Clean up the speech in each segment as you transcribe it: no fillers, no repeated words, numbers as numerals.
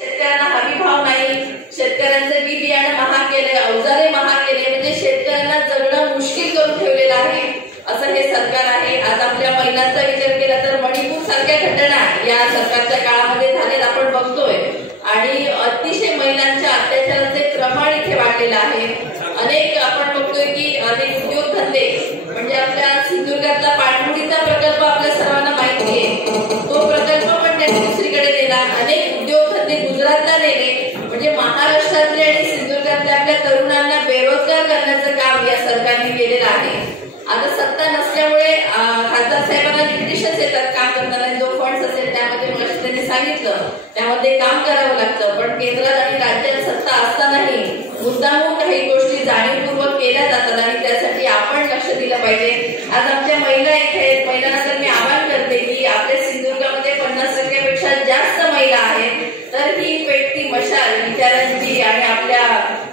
शेतकऱ्यांना हमी भाव नाही, शेतकऱ्यांचे बी बियाणं महाग केले, अवजारे महाग केले, म्हणजे शेतकऱ्यांना जगणं मुश्किल करून ठेवलेलं आहे असं हे सरकार आहे। आज आपल्या महिलांचा विचार केला तर मणिपूर सारख्या घटना या सरकारच्या काळामध्ये झालेल्या आपण बघतोय आणि अतिशय महिलांच्या अत्याचाराचे प्रमाण इथे वाढलेलं आहे। अनेक आपण बघतोय की अनेक उद्योगधंदे म्हणजे आपल्या सिंधुदुर्गातला पाणबुडीचा प्रकल्प आपल्या सर्वांना माहिती आहे, तो प्रकल्प पण त्यांनी दुसरीकडे नेला। अनेक उद्योगधंदे गुजरातला नेले, म्हणजे महाराष्ट्रातले आणि सिंधुदुर्गातल्या आपल्या तरुणांना बेरोजगार करण्याचं काम या सरकारने केलेलं आहे। आता सत्ता नसल्यामुळे खासदार साहेबांना लिमिटेशन्स येतात काम करताना, जो फंड्स असेल त्यामध्ये त्यांनी सांगितलं त्यामध्ये काम करावं लागतं, पण केंद्रात आणि राज्यात सत्ता असतानाही मुद्दामून काही गोष्टी जाणीवपूर्वक केल्या जातात आणि त्यासाठी आपण लक्ष दिलं पाहिजे। आज आमच्या महिला इथे आहेत, महिलांना तर मी आवाहन करते की आपल्या सिंधुदुर्गामध्ये 50% जास्त महिला आहेत, तर ही पेटती मशाल विचारांची आणि आपल्या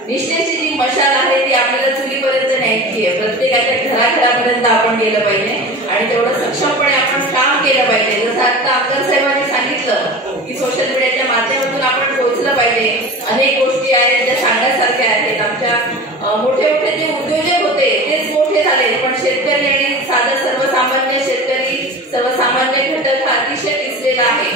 निष्ठेची जी मशाल आहे ती आपल्याला चुलीपर्यंत न्यायची आहे। प्रत्येकाच्या घराघरापर्यंत आपण गेलं पाहिजे आणि तेवढं सक्षमपणे आपण काम केलं पाहिजे। जसं आता आमदार साहेबांनी सांगितलं की सोशल मीडियाच्या माध्यमातून आपण पोहोचलं पाहिजे। अनेक गोष्टी आहेत ज्या सांगण्यासारख्या आहेत। आमच्या मोठे मोठे जे उद्योजक होते तेच मोठे झाले, पण शेतकरी आणि साधा सर्वसामान्य शेतकरी सर्वसामान्य घटक हा अतिशय पिसलेला आहे।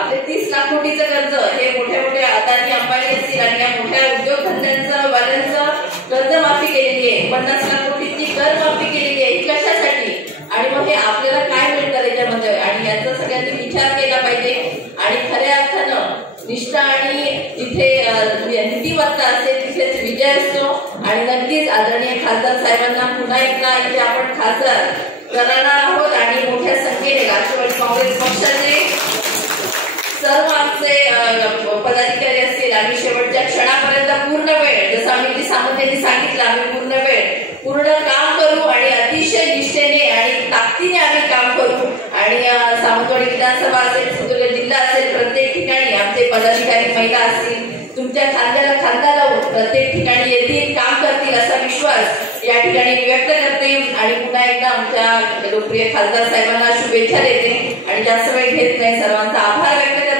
आपले 30 लाख कोटीचं कर्ज हे मोठ्या मोठ्या अदानी अंबानी असतील आणि या मोठ्या उद्योगधंद्यांचं वाल्यांचं कर्जमाफी केलेली आहे, 50 लाख कोटीची कर्जमाफी केलेली आहे, कशासाठी आणि मग हे आपल्याला काय मिळतं त्याच्यामध्ये, आणि याचा सगळ्यांनी विचार केला पाहिजे आणि खऱ्या अर्थानं निष्ठा आणि इथे नीतिमत्ता असते तिथेच विजय असतो। आणि नक्कीच आदरणीय खासदार साहेबांना पुन्हा एकदा इथे आपण खासदार करणार आहोत आणि मोठ्या संख्येने राष्ट्रवादी काँग्रेस पक्षाचे सर्व आमचे पदाधिकारी असतील आणि शेवटच्या क्षणापर्यंत पूर्ण वेळ, जसं आम्ही सामंत यांनी सांगितलं, आम्ही पूर्ण काम करू आणि अतिशय निष्ठेने आणि ताकदीने आम्ही काम करू आणि सावंतवाडी विधानसभा असेल, सिंधुदुर्ग जिल्हा असेल, प्रत्येक ठिकाणी आमचे पदाधिकारी महिला असतील तुमच्या खांद्याला खांदा लावून प्रत्येक ठिकाणी येतील, काम करतील असा विश्वास या ठिकाणी व्यक्त करते आणि पुन्हा एकदा आमच्या लोकप्रिय खासदार साहेबांना शुभेच्छा देते आणि जास्त वेळ घेत नाही, सर्वांचा आभार व्यक्त